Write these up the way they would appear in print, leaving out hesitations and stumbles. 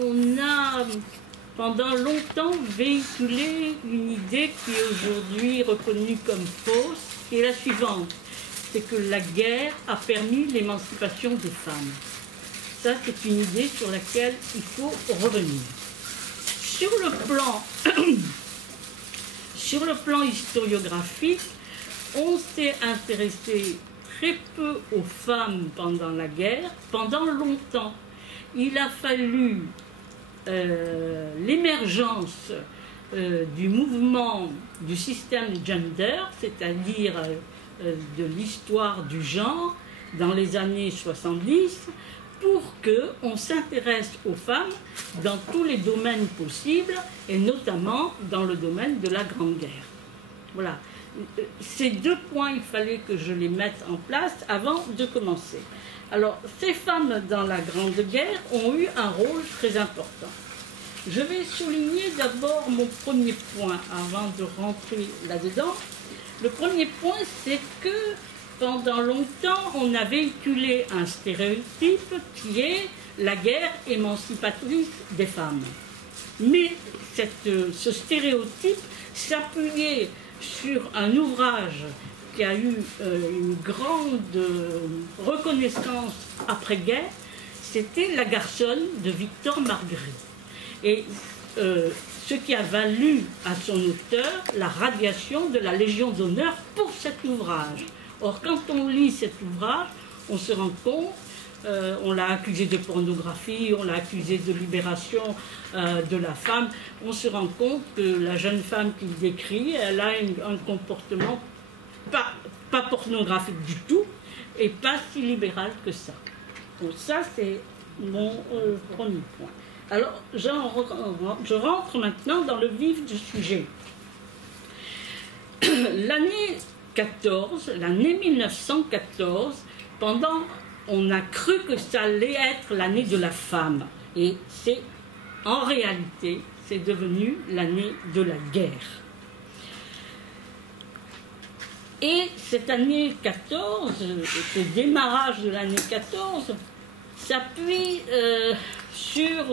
on a pendant longtemps véhiculé une idée qui est aujourd'hui reconnue comme fausse, qui est la suivante. C'est que la guerre a permis l'émancipation des femmes. Ça, c'est une idée sur laquelle il faut revenir. Sur le plan historiographique, on s'est intéressé très peu aux femmes pendant la guerre, pendant longtemps. Il a fallu l'émergence du mouvement du système gender, c'est-à-dire de l'histoire du genre, dans les années 70, pour qu'on s'intéresse aux femmes dans tous les domaines possibles, et notamment dans le domaine de la Grande Guerre. Voilà. Ces deux points, il fallait que je les mette en place avant de commencer. Alors, ces femmes dans la Grande Guerre ont eu un rôle très important. Je vais souligner d'abord mon premier point avant de rentrer là-dedans. Le premier point, c'est que pendant longtemps, on a véhiculé un stéréotype qui est la guerre émancipatrice des femmes. Mais ce stéréotype s'appuyait sur un ouvrage qui a eu une grande reconnaissance après-guerre, c'était La Garçonne de Victor Marguery. Et ce qui a valu à son auteur la radiation de la Légion d'honneur pour cet ouvrage. Or, quand on lit cet ouvrage, on se rend compte, on l'a accusé de pornographie, on l'a accusé de libération de la femme, on se rend compte que la jeune femme qu'il décrit, elle a un comportement pas pornographique du tout, et pas si libéral que ça. Donc ça, c'est mon premier point. Alors, je rentre maintenant dans le vif du sujet. L'année 1914, on a cru que ça allait être l'année de la femme. Et en réalité, c'est devenu l'année de la guerre. Et cette année 14, ce démarrage de l'année 14, s'appuie sur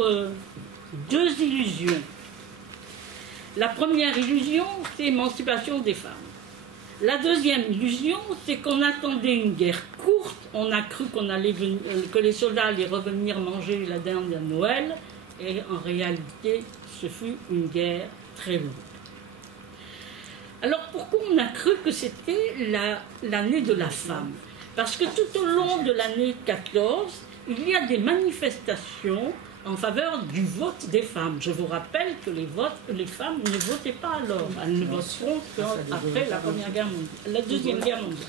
deux illusions. La première illusion, c'est l'émancipation des femmes. La deuxième illusion, c'est qu'on attendait une guerre courte. On a cru que les soldats allaient revenir manger la dinde à Noël. Et en réalité, ce fut une guerre très longue. Alors pourquoi on a cru que c'était l'année de la femme? Parce que tout au long de l'année 14, il y a des manifestations en faveur du vote des femmes. Je vous rappelle que les femmes ne votaient pas alors. Elles ne voteront qu'après la Deuxième Guerre mondiale.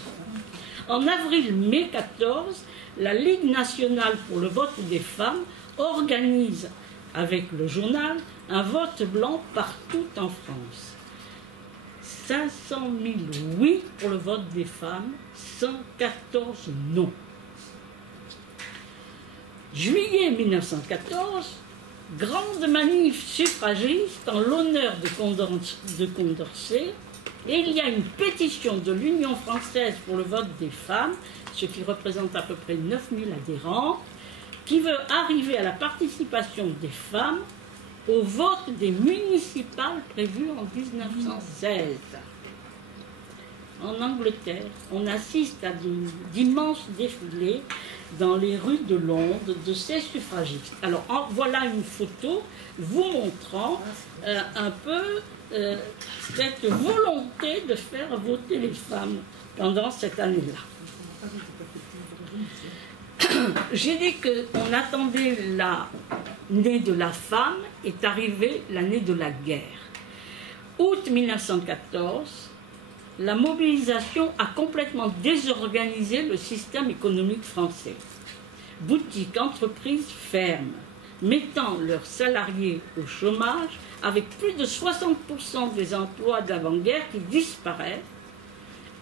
En avril-mai 14, la Ligue nationale pour le vote des femmes organise, avec le journal, un vote blanc partout en France. 500 000 oui pour le vote des femmes, 114 non. Juillet 1914, grande manif suffragiste en l'honneur de Condorcet, et il y a une pétition de l'Union française pour le vote des femmes, ce qui représente à peu près 9000 adhérents, qui veut arriver à la participation des femmes au vote des municipales prévues en 1916. En Angleterre, on assiste à d'immenses défilés dans les rues de Londres de ces suffragistes. Alors voilà une photo vous montrant un peu cette volonté de faire voter les femmes pendant cette année-là. J'ai dit qu'on attendait l'année de la femme, est arrivée l'année de la guerre. Août 1914, la mobilisation a complètement désorganisé le système économique français. Boutiques, entreprises ferment, mettant leurs salariés au chômage, avec plus de 60% des emplois d'avant-guerre qui disparaissent,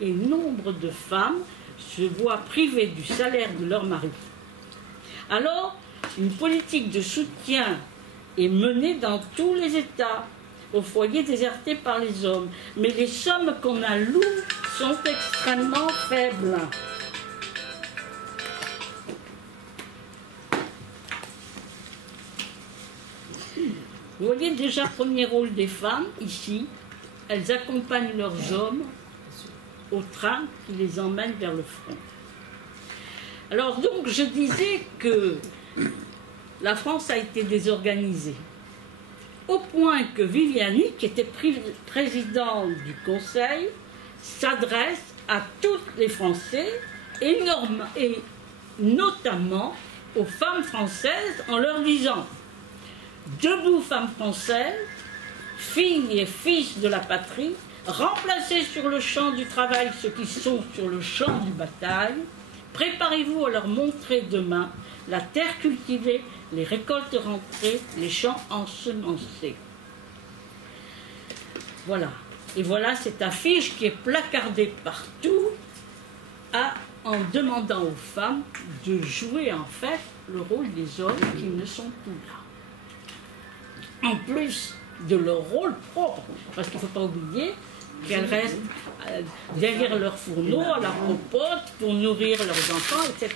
et nombre de femmes se voient privées du salaire de leur mari. Alors, une politique de soutien est menée dans tous les États, aux foyers désertés par les hommes. Mais les sommes qu'on alloue sont extrêmement faibles. Vous voyez déjà, premier rôle des femmes, ici, elles accompagnent leurs hommes au train qui les emmène vers le front. Alors donc, je disais que la France a été désorganisée, au point que Viviani, qui était présidente du Conseil, s'adresse à tous les Français, et notamment aux femmes françaises, en leur disant « Debout, femmes françaises, filles et fils de la patrie, remplacez sur le champ du travail ceux qui sont sur le champ du bataille, préparez-vous à leur montrer demain la terre cultivée, les récoltes rentrées, les champs ensemencés. » Voilà. Et voilà cette affiche qui est placardée partout en demandant aux femmes de jouer en fait le rôle des hommes qui ne sont plus là. En plus de leur rôle propre, parce qu'il ne faut pas oublier qu'elles restent derrière leur fourneau, à la popote, pour nourrir leurs enfants, etc.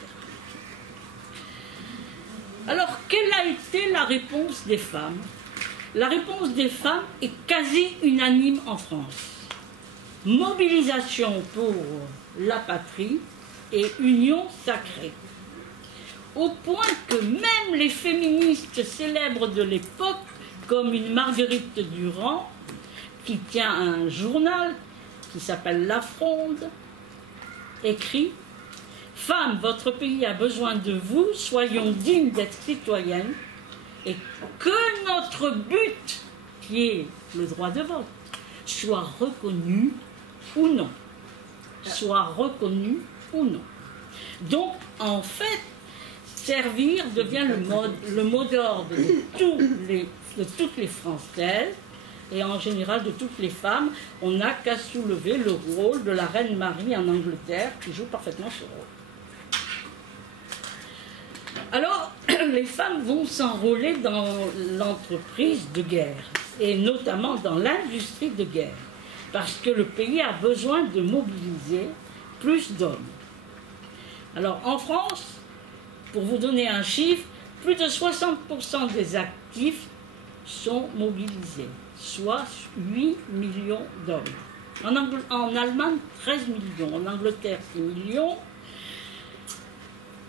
Alors, quelle a été la réponse des femmes? La réponse des femmes est quasi unanime en France. Mobilisation pour la patrie et union sacrée. Au point que même les féministes célèbres de l'époque, comme une Marguerite Durand, qui tient un journal qui s'appelle La Fronde, écrit « Femmes, votre pays a besoin de vous, soyons dignes d'être citoyennes, et que notre but, qui est le droit de vote, soit reconnu ou non. » Soit reconnu ou non. Donc, en fait, servir devient le mot d'ordre de toutes les Françaises, et en général de toutes les femmes. On n'a qu'à soulever le rôle de la reine Marie en Angleterre, qui joue parfaitement ce rôle. Alors, les femmes vont s'enrôler dans l'entreprise de guerre, et notamment dans l'industrie de guerre, parce que le pays a besoin de mobiliser plus d'hommes. Alors, en France, pour vous donner un chiffre, plus de 60% des actifs sont mobilisés, soit 8 millions d'hommes. En Allemagne, 13 millions. En Angleterre, 6 millions.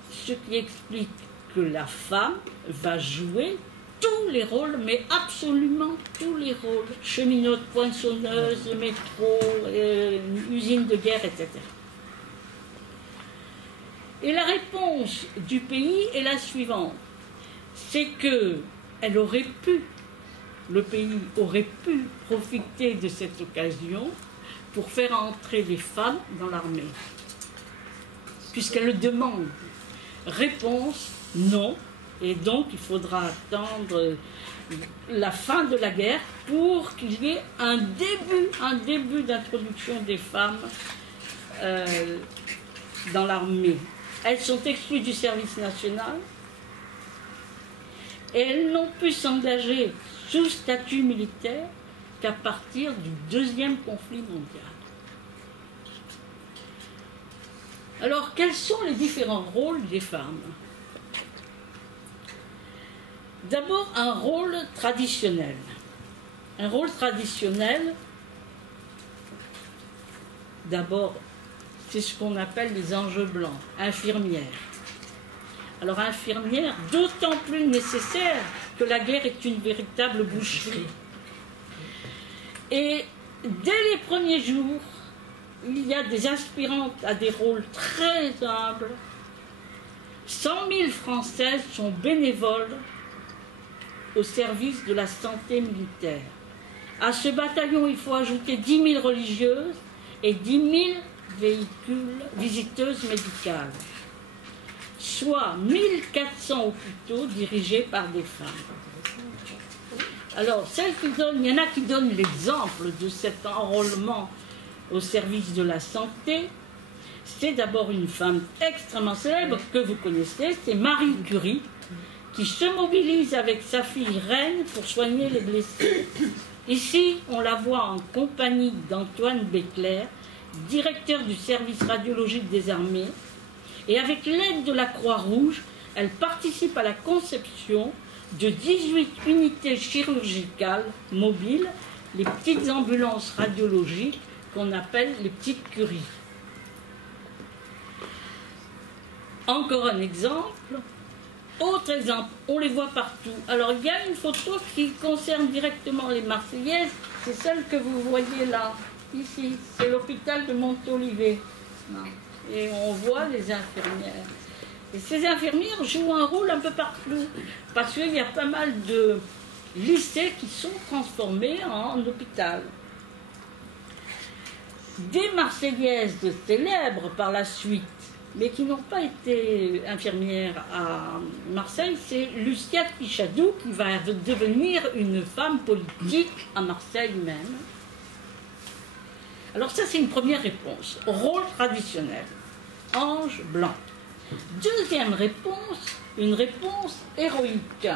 Ce qui explique que la femme va jouer tous les rôles, mais absolument tous les rôles. Cheminote, poinçonneuse, métro, usine de guerre, etc. Et la réponse du pays est la suivante. C'est que le pays aurait pu profiter de cette occasion pour faire entrer les femmes dans l'armée, puisqu'elle le demande. Réponse, non. Et donc, il faudra attendre la fin de la guerre pour qu'il y ait un début d'introduction des femmes dans l'armée. Elles sont exclues du service national et elles n'ont pu s'engager sous statut militaire qu'à partir du deuxième conflit mondial. Alors, quels sont les différents rôles des femmes? D'abord, un rôle traditionnel. Un rôle traditionnel, d'abord, c'est ce qu'on appelle les enjeux blancs, infirmières. Alors, infirmière, d'autant plus nécessaire que la guerre est une véritable boucherie. Et dès les premiers jours, il y a des aspirantes à des rôles très humbles. 100 000 Françaises sont bénévoles au service de la santé militaire. À ce bataillon, il faut ajouter 10 000 religieuses et 10 000 visiteuses médicales, soit 1400 hôpitaux dirigés par des femmes. Alors, il y en a qui donnent l'exemple de cet enrôlement au service de la santé. C'est d'abord une femme extrêmement célèbre que vous connaissez, c'est Marie Curie, qui se mobilise avec sa fille Reine pour soigner les blessés. Ici, on la voit en compagnie d'Antoine Béclair, directeur du service radiologique des armées, et avec l'aide de la Croix-Rouge, elle participe à la conception de 18 unités chirurgicales mobiles, les petites ambulances radiologiques qu'on appelle les petites curies. Encore un exemple. Autre exemple, on les voit partout. Alors il y a une photo qui concerne directement les Marseillaises, c'est celle que vous voyez là, ici, c'est l'hôpital de Montolivet. Et on voit les infirmières. Et ces infirmières jouent un rôle un peu partout, parce qu'il y a pas mal de lycées qui sont transformés en hôpital. Des Marseillaises célèbres par la suite, mais qui n'ont pas été infirmières à Marseille, c'est Lucia Pichadou, qui va devenir une femme politique à Marseille même. Alors ça, c'est une première réponse. Rôle traditionnel. Ange blanc. Deuxième réponse, une réponse héroïque.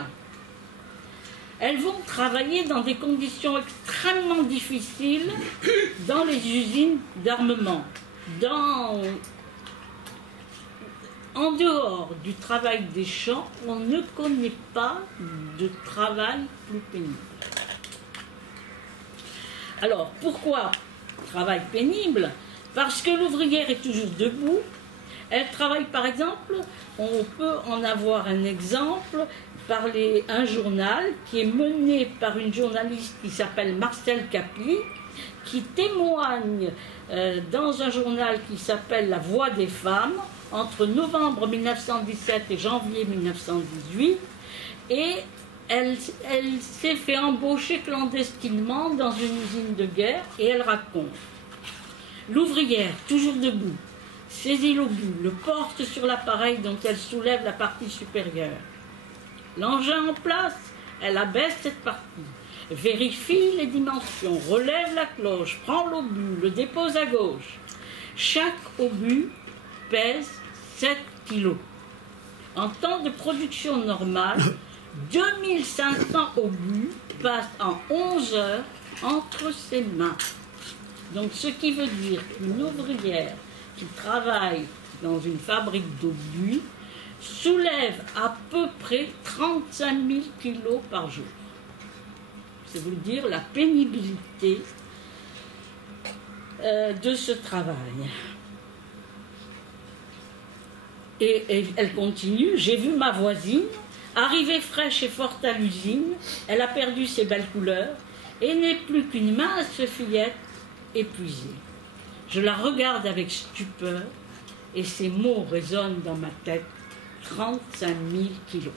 Elles vont travailler dans des conditions extrêmement difficiles dans les usines d'armement. En dehors du travail des champs, on ne connaît pas de travail plus pénible. Alors, pourquoi travail pénible? Parce que l'ouvrière est toujours debout. Elle travaille, par exemple, on peut en avoir un exemple par un journal qui est mené par une journaliste qui s'appelle Marcel Capi, qui témoigne dans un journal qui s'appelle La Voix des femmes, entre novembre 1917 et janvier 1918, et elle s'est fait embaucher clandestinement dans une usine de guerre, et elle raconte. L'ouvrière, toujours debout, saisit l'obus, le porte sur l'appareil dont elle soulève la partie supérieure. L'engin en place, elle abaisse cette partie, vérifie les dimensions, relève la cloche, prend l'obus, le dépose à gauche. Chaque obus pèse 7 kilos. En temps de production normale, 2500 obus passent en 11 heures entre ses mains. Donc ce qui veut dire qu'une ouvrière qui travaille dans une fabrique d'obus soulève à peu près 35 000 kilos par jour. C'est vous dire la pénibilité de ce travail. Et elle continue, j'ai vu ma voisine, arrivée fraîche et forte à l'usine, elle a perdu ses belles couleurs et n'est plus qu'une mince fillette épuisée. Je la regarde avec stupeur et ces mots résonnent dans ma tête, 35 000 kilos.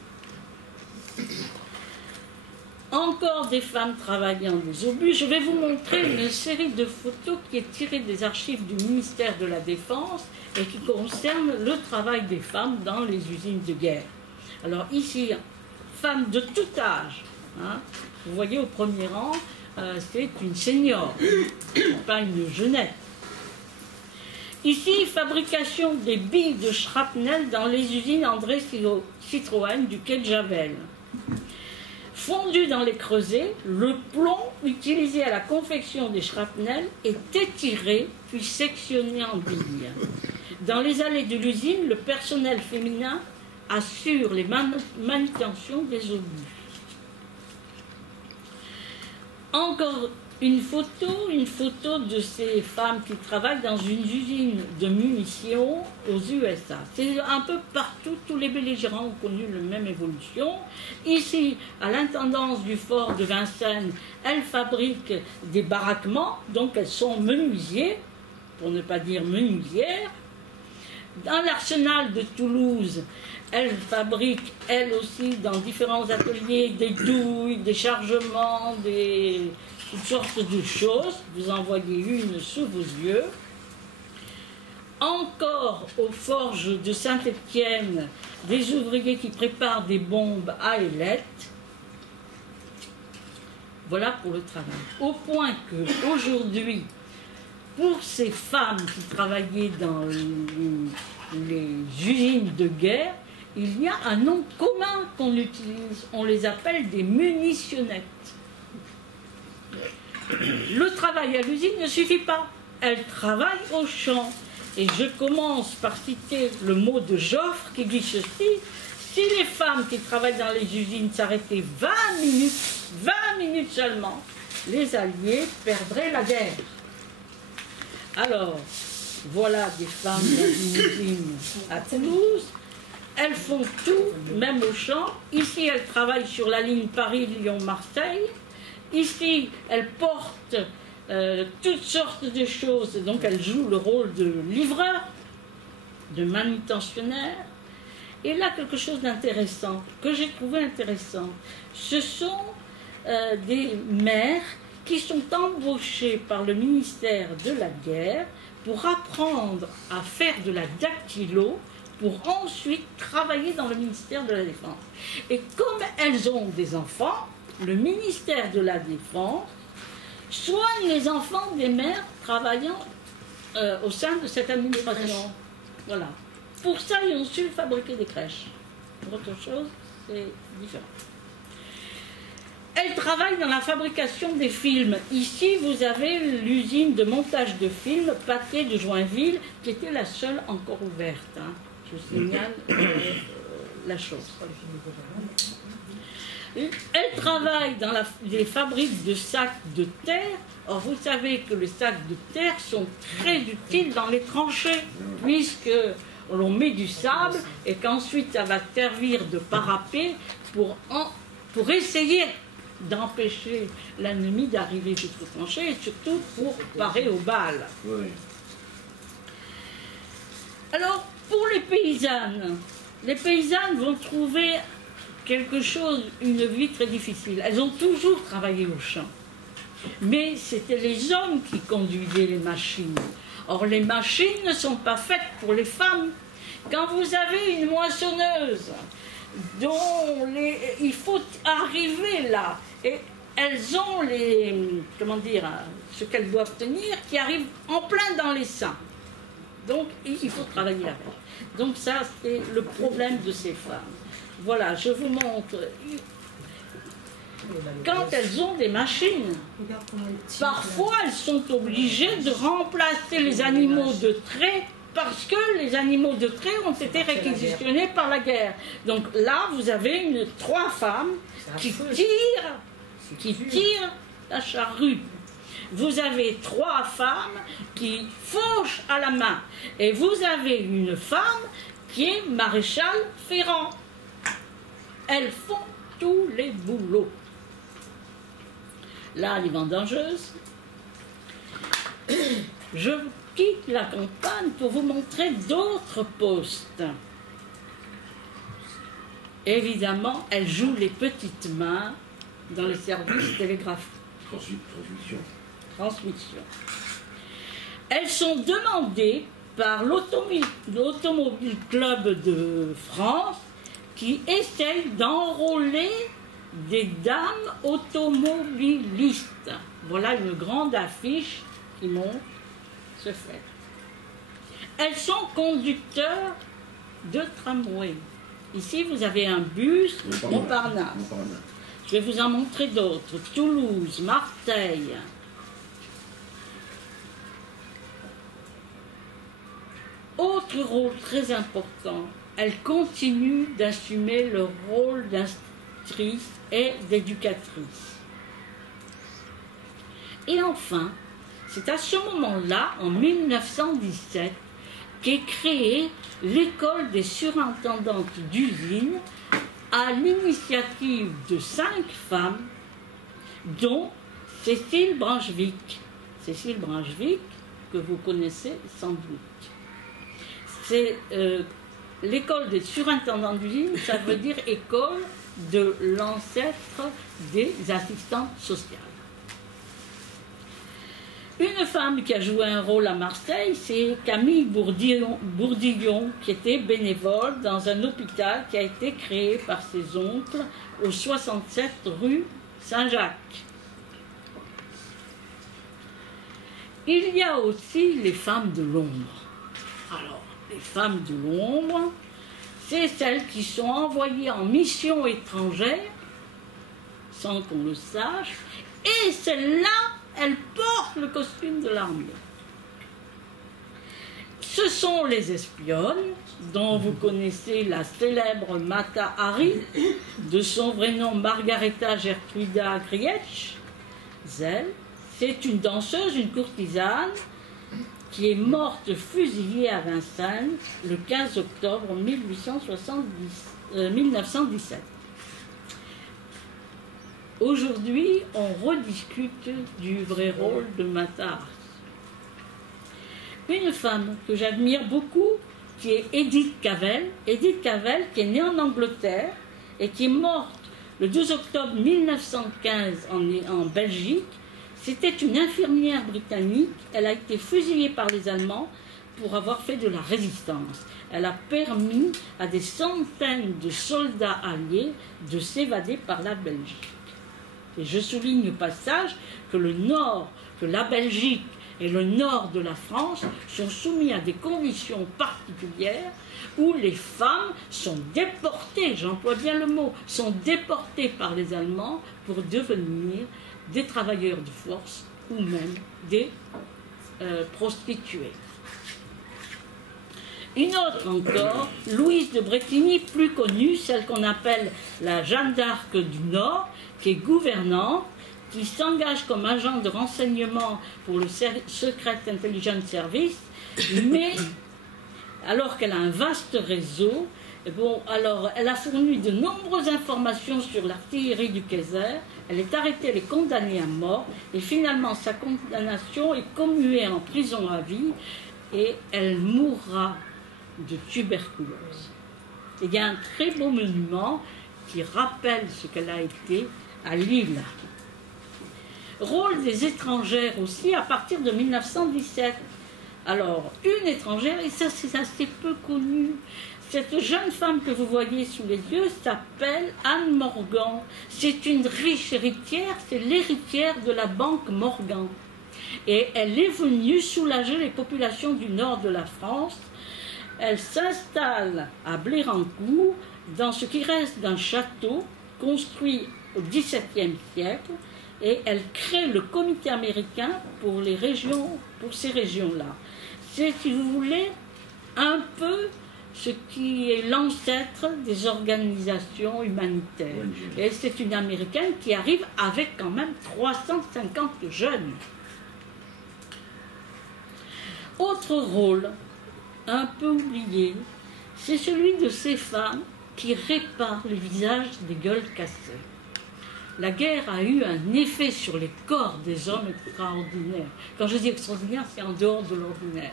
Encore des femmes travaillant des obus. Je vais vous montrer une série de photos qui est tirée des archives du ministère de la Défense et qui concerne le travail des femmes dans les usines de guerre. Alors ici, femmes de tout âge. Vous voyez au premier rang, c'est une senior, pas une jeunette. Ici, fabrication des billes de shrapnel dans les usines André Citroën du quai de Javel. Fondu dans les creusets, le plomb utilisé à la confection des shrapnels est étiré puis sectionné en billes. Dans les allées de l'usine, le personnel féminin assure les manutentions des obus. Encore une photo de ces femmes qui travaillent dans une usine de munitions aux USA. C'est un peu partout, tous les belligérants ont connu la même évolution. Ici, à l'intendance du fort de Vincennes, elles fabriquent des baraquements, donc elles sont menuisiers, pour ne pas dire menuisières. Dans l'arsenal de Toulouse, elles fabriquent, elles aussi, dans différents ateliers, des douilles, des chargements, toutes sortes de choses. Vous en voyez une sous vos yeux. Encore aux forges de Saint-Étienne, des ouvriers qui préparent des bombes à ailettes. Voilà pour le travail. Au point qu'aujourd'hui, pour ces femmes qui travaillaient dans les usines de guerre, il y a un nom commun qu'on utilise. On les appelle des munitionnettes. Le travail à l'usine ne suffit pas. Elles travaillent au champ. Et je commence par citer le mot de Joffre qui dit ceci: si les femmes qui travaillent dans les usines s'arrêtaient 20 minutes seulement, les Alliés perdraient la guerre. Alors, voilà des femmes dans une usine à Toulouse. Elles font tout, même au champ. Ici, elles travaillent sur la ligne Paris-Lyon-Marseille. Ici, elles portent toutes sortes de choses. Donc, elles jouent le rôle de livreur, de manutentionnaire. Et là, quelque chose d'intéressant, que j'ai trouvé intéressant, ce sont des mères qui sont embauchées par le ministère de la Guerre pour apprendre à faire de la dactylo, pour ensuite travailler dans le ministère de la Défense. Et comme elles ont des enfants, le ministère de la Défense soigne les enfants des mères travaillant au sein de cette administration. Voilà. Pour ça, ils ont su fabriquer des crèches. Pour autre chose, c'est différent. Elles travaillent dans la fabrication des films. Ici, vous avez l'usine de montage de films Pathé de Joinville, qui était la seule encore ouverte. Hein. Je signale la chose. Elles travaillent dans les fabriques de sacs de terre. Or, vous savez que les sacs de terre sont très utiles dans les tranchées, puisque l'on met du sable et qu'ensuite ça va servir de parapet pour essayer d'empêcher l'ennemi d'arriver jusqu'aux tranchées et surtout pour parer aux balles. Oui. Alors, pour les paysannes vont trouver quelque chose, une vie très difficile. Elles ont toujours travaillé au champ. Mais c'était les hommes qui conduisaient les machines. Or, les machines ne sont pas faites pour les femmes. Quand vous avez une moissonneuse dont il faut arriver là, et elles ont ce qu'elles doivent tenir, qui arrive en plein dans les seins. Donc, il faut travailler avec. Donc ça, c'est le problème de ces femmes. Voilà, je vous montre. Quand elles ont des machines, parfois elles sont obligées de remplacer les animaux de trait parce que les animaux de trait ont été réquisitionnés par la guerre. Donc là, vous avez 3 femmes qui tirent la charrue. Vous avez 3 femmes qui fauchent à la main. Et vous avez une femme qui est maréchal ferrant. Elles font tous les boulots. Là, les vendangeuses. Je quitte la campagne pour vous montrer d'autres postes. Évidemment, elles jouent les petites mains dans les services télégraphiques. Transmission. Elles sont demandées par l'Automobile Club de France qui essaye d'enrôler des dames automobilistes. Voilà une grande affiche qui montre ce fait. Elles sont conducteurs de tramway. Ici, vous avez un bus Montparnasse. Je vais vous en montrer d'autres. Toulouse, Marseille. Autre rôle très important, elles continuent d'assumer le rôle d'instructrice et d'éducatrice. Et enfin, c'est à ce moment-là, en 1917, qu'est créée l'école des surintendantes d'usine à l'initiative de 5 femmes, dont Cécile Branchevic. Cécile Branchevic, que vous connaissez sans doute. C'est l'école des surintendants d'usine, ça veut dire école de l'ancêtre des assistantes sociales. Une femme qui a joué un rôle à Marseille, c'est Camille Bourdillon, qui était bénévole dans un hôpital qui a été créé par ses oncles au 67 rue Saint-Jacques. Il y a aussi les femmes de l'ombre. Alors, les femmes de l'ombre, c'est celles qui sont envoyées en mission étrangère, sans qu'on le sache, et celles-là, elles portent le costume de l'armée. Ce Ce sont les espionnes, dont vous connaissez la célèbre Mata Hari, de son vrai nom Margareta Gertruda Grietsch. C'est une danseuse, une courtisane, qui est morte fusillée à Vincennes le 15 octobre 1917. Aujourd'hui, on rediscute du vrai rôle de Mata Hari. Une femme que j'admire beaucoup, qui est Edith Cavell. Edith Cavell, qui est née en Angleterre et qui est morte le 12 octobre 1915 en Belgique. C'était une infirmière britannique. Elle a été fusillée par les Allemands pour avoir fait de la résistance. Elle a permis à des centaines de soldats alliés de s'évader par la Belgique. Et je souligne au passage que la Belgique et le nord de la France sont soumis à des conditions particulières où les femmes sont déportées, j'emploie bien le mot, sont déportées par les Allemands pour devenir des travailleurs de force ou même des prostituées. Une autre encore, Louise de Brétigny, plus connue, celle qu'on appelle la Jeanne d'Arc du Nord, qui est gouvernante, qui s'engage comme agent de renseignement pour le Secret Intelligence Service, mais alors qu'elle a un vaste réseau, alors elle a fourni de nombreuses informations sur l'artillerie du Kaiser. Elle est arrêtée, elle est condamnée à mort, et finalement sa condamnation est commuée en prison à vie, et elle mourra de tuberculose. Il y a un très beau monument qui rappelle ce qu'elle a été à Lille. Rôle des étrangères aussi à partir de 1917. Alors, une étrangère, et ça c'est assez peu connu, cette jeune femme que vous voyez sous les yeux s'appelle Anne Morgan. C'est une riche héritière, c'est l'héritière de la banque Morgan. Et elle est venue soulager les populations du nord de la France. Elle s'installe à Blérancourt, dans ce qui reste d'un château construit au XVIIe siècle, et elle crée le comité américain pour ces régions-là. C'est, si vous voulez, un peu ce qui est l'ancêtre des organisations humanitaires. Et c'est une Américaine qui arrive avec quand même 350 jeunes. Autre rôle, un peu oublié, c'est celui de ces femmes qui réparent le visage des gueules cassées. La guerre a eu un effet sur les corps des hommes extraordinaires. Quand je dis extraordinaire, c'est en dehors de l'ordinaire.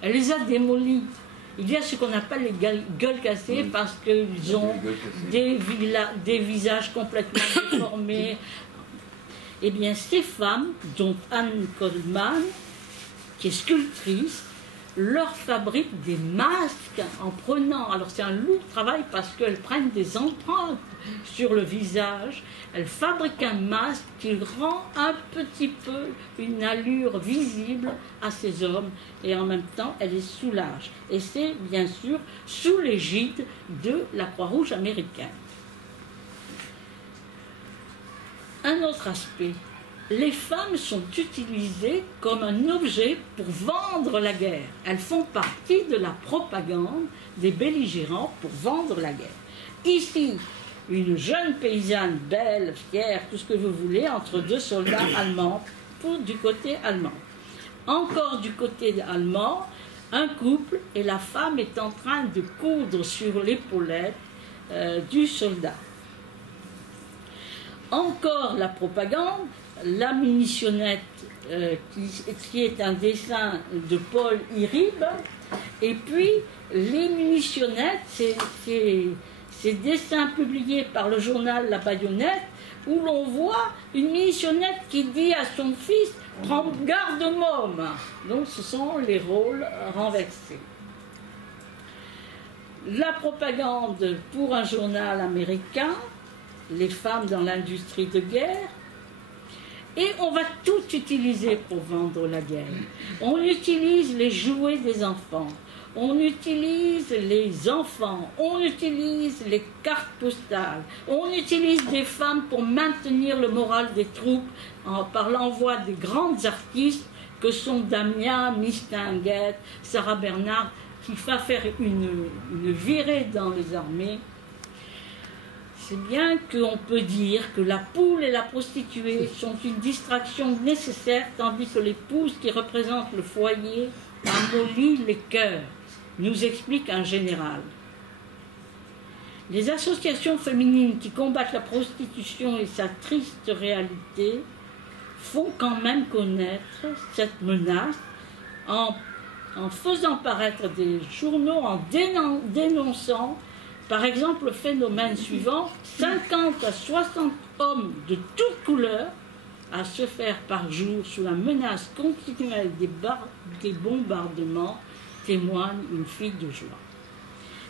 Elle les a démolis. Il y a ce qu'on appelle les gueules cassées parce qu'ils ont des visages complètement déformés. Eh bien, ces femmes, dont Anne Coleman, qui est sculptrice, leur fabriquent des masques en prenant... Alors c'est un lourd travail parce qu'elles prennent des empreintes sur le visage. Elles fabriquent un masque qui rend un petit peu une allure visible à ces hommes et en même temps elle les soulage. Et c'est bien sûr sous l'égide de la Croix-Rouge américaine. Un autre aspect. Les femmes sont utilisées comme un objet pour vendre la guerre. Elles font partie de la propagande des belligérants pour vendre la guerre. Ici, une jeune paysanne belle, fière, tout ce que vous voulez, entre deux soldats allemands, du côté allemand. Encore du côté allemand, un couple et la femme est en train de coudre sur l'épaulette du soldat. Encore la propagande. La munitionnette, qui est un dessin de Paul Irib, et puis les munitionnettes, ces dessins publiés par le journal La Baïonnette, où l'on voit une munitionnette qui dit à son fils « Prends garde, môme !» Donc ce sont les rôles renversés. La propagande pour un journal américain, les femmes dans l'industrie de guerre. Et on va tout utiliser pour vendre la guerre. On utilise les jouets des enfants, on utilise les enfants, on utilise les cartes postales, on utilise des femmes pour maintenir le moral des troupes par l'envoi des grands artistes que sont Damien, Mistinguette, Sarah Bernard, qui va faire une virée dans les armées, c'est bien qu'on peut dire que la poule et la prostituée sont une distraction nécessaire, tandis que l'épouse qui représente le foyer amollit les cœurs, nous explique un général. Les associations féminines qui combattent la prostitution et sa triste réalité font quand même connaître cette menace en faisant paraître des journaux, en dénonçant par exemple le phénomène suivant: 50 à 60 hommes de toutes couleurs à se faire par jour sous la menace continuelle des bombardements, témoigne une fille de joie.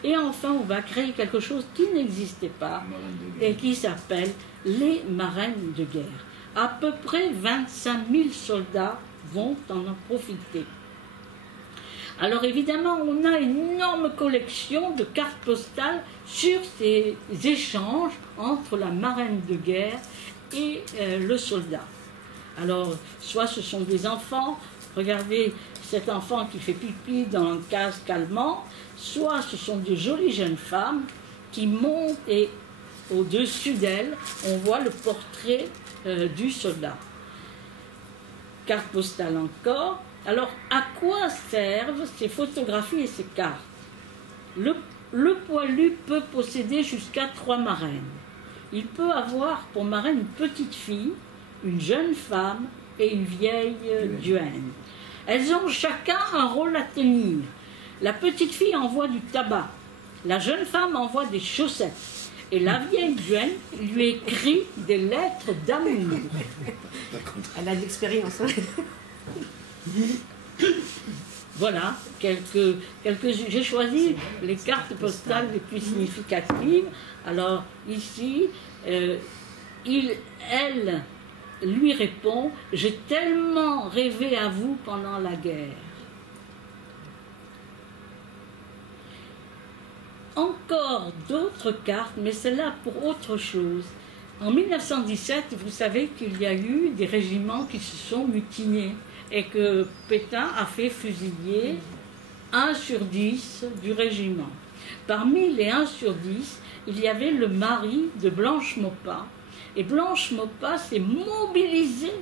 Et enfin, on va créer quelque chose qui n'existait pas et qui s'appelle les marraines de guerre. À peu près 25 000 soldats vont en profiter. Alors évidemment, on a une énorme collection de cartes postales sur ces échanges entre la marraine de guerre et le soldat. Alors, soit ce sont des enfants, regardez cet enfant qui fait pipi dans un casque allemand, soit ce sont de jolies jeunes femmes qui montent et au-dessus d'elles, on voit le portrait du soldat. Carte postale encore. Alors, à quoi servent ces photographies et ces cartes? Le poilu peut posséder jusqu'à 3 marraines. Il peut avoir pour marraine une petite fille, une jeune femme et une vieille duègne. Elles ont chacun un rôle à tenir. La petite fille envoie du tabac, la jeune femme envoie des chaussettes, et la vieille duègne lui écrit des lettres d'amour. Elle a de l'expérience. Hein. Voilà, j'ai choisi les cartes postales les plus significatives. Alors ici, elle lui répond: j'ai tellement rêvé à vous pendant la guerre. Encore d'autres cartes, mais celle-là pour autre chose. En 1917, vous savez qu'il y a eu des régiments qui se sont mutinés et que Pétain a fait fusiller 1 sur 10 du régiment. Parmi les 1 sur 10, il y avait le mari de Blanche Maupas. Et Blanche Maupas s'est mobilisée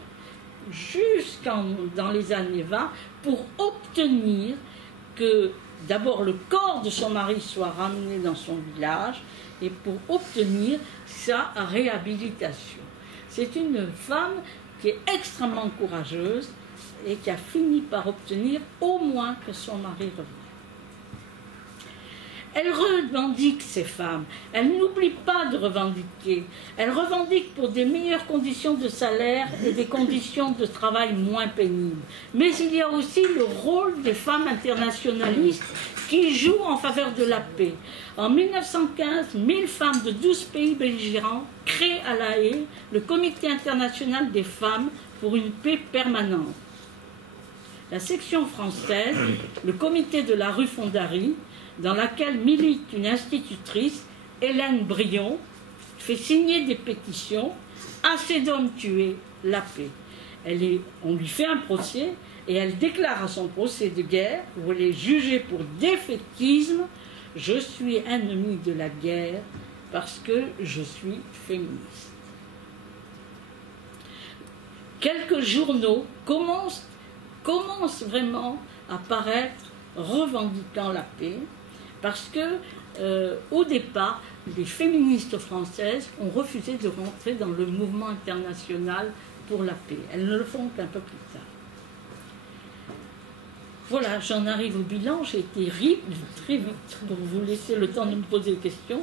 dans les années 20 pour obtenir que d'abord le corps de son mari soit ramené dans son village et pour obtenir sa réhabilitation. C'est une femme qui est extrêmement courageuse et qui a fini par obtenir au moins que son mari revienne. Elles revendiquent, ces femmes. Elles n'oublient pas de revendiquer. Elles revendiquent pour des meilleures conditions de salaire et des conditions de travail moins pénibles. Mais il y a aussi le rôle des femmes internationalistes qui jouent en faveur de la paix. En 1915, 1000 femmes de 12 pays belligérants créent à La Haye le Comité international des femmes pour une paix permanente. La section française, le comité de la rue Fondary, dans laquelle milite une institutrice, Hélène Brion, fait signer des pétitions: assez d'hommes tués, la paix. On lui fait un procès et elle déclare à son procès de guerre, où elle est jugée pour défaitisme: je suis ennemie de la guerre parce que je suis féministe. Quelques journaux commencent vraiment à paraître revendiquant la paix, parce que au départ, les féministes françaises ont refusé de rentrer dans le mouvement international pour la paix. Elles ne le font qu'un peu plus tard. Voilà, j'en arrive au bilan. J'ai été très vite pour vous laisser le temps de me poser des questions.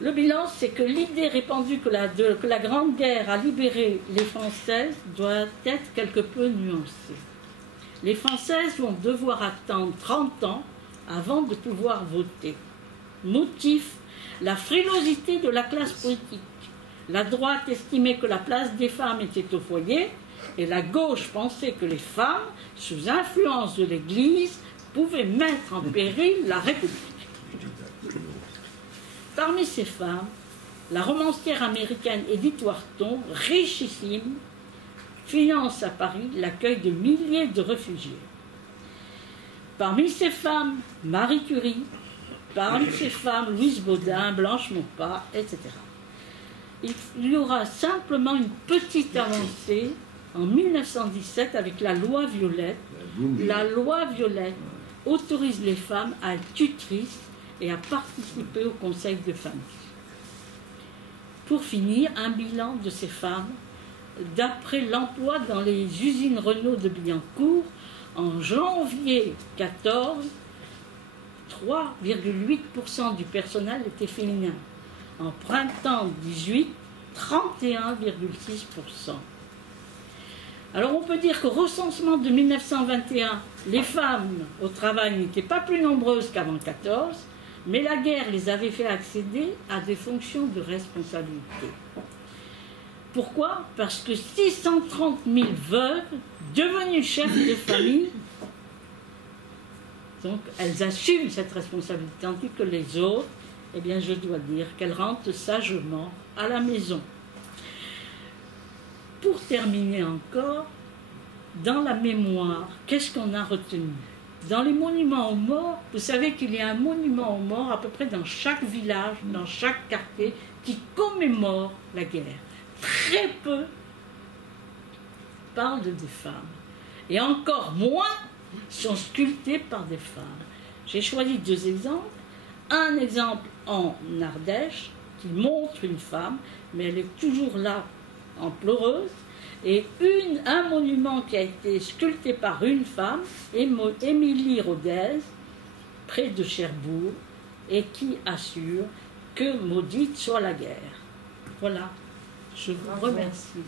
Le bilan, c'est que l'idée répandue que la Grande Guerre a libéré les Françaises doit être quelque peu nuancée. Les Françaises vont devoir attendre 30 ans avant de pouvoir voter. Motif: la frilosité de la classe politique. La droite estimait que la place des femmes était au foyer, et la gauche pensait que les femmes, sous influence de l'Église, pouvaient mettre en péril la République. Parmi ces femmes, la romancière américaine Edith Wharton, richissime, finance à Paris l'accueil de milliers de réfugiés. Parmi ces femmes, Marie Curie, parmi ces femmes, Louise Baudin, Blanche Maupas, etc. Il y aura simplement une petite avancée en 1917 avec la loi Violette. La loi Violette autorise les femmes à être tutrices et à participer au conseil de famille. Pour finir, un bilan de ces femmes. D'après l'emploi dans les usines Renault de Billancourt, en janvier 14, 3,8% du personnel était féminin. En printemps 18, 31,6%. Alors on peut dire qu'au recensement de 1921, les femmes au travail n'étaient pas plus nombreuses qu'avant 14, mais la guerre les avait fait accéder à des fonctions de responsabilité. Pourquoi? Parce que 630 000 veuves devenues chefs de famille, donc elles assument cette responsabilité, tandis que les autres, eh bien je dois dire qu'elles rentrent sagement à la maison. Pour terminer encore, dans la mémoire, qu'est-ce qu'on a retenu? Dans les monuments aux morts, vous savez qu'il y a un monument aux morts à peu près dans chaque village, dans chaque quartier, qui commémore la guerre. Très peu parlent des femmes. Et encore moins sont sculptés par des femmes. J'ai choisi 2 exemples. Un exemple en Ardèche, qui montre une femme, mais elle est toujours là en pleureuse. Et un monument qui a été sculpté par une femme, Émilie Rodez, près de Cherbourg, et qui assure que maudite soit la guerre. Voilà. Je vous remercie.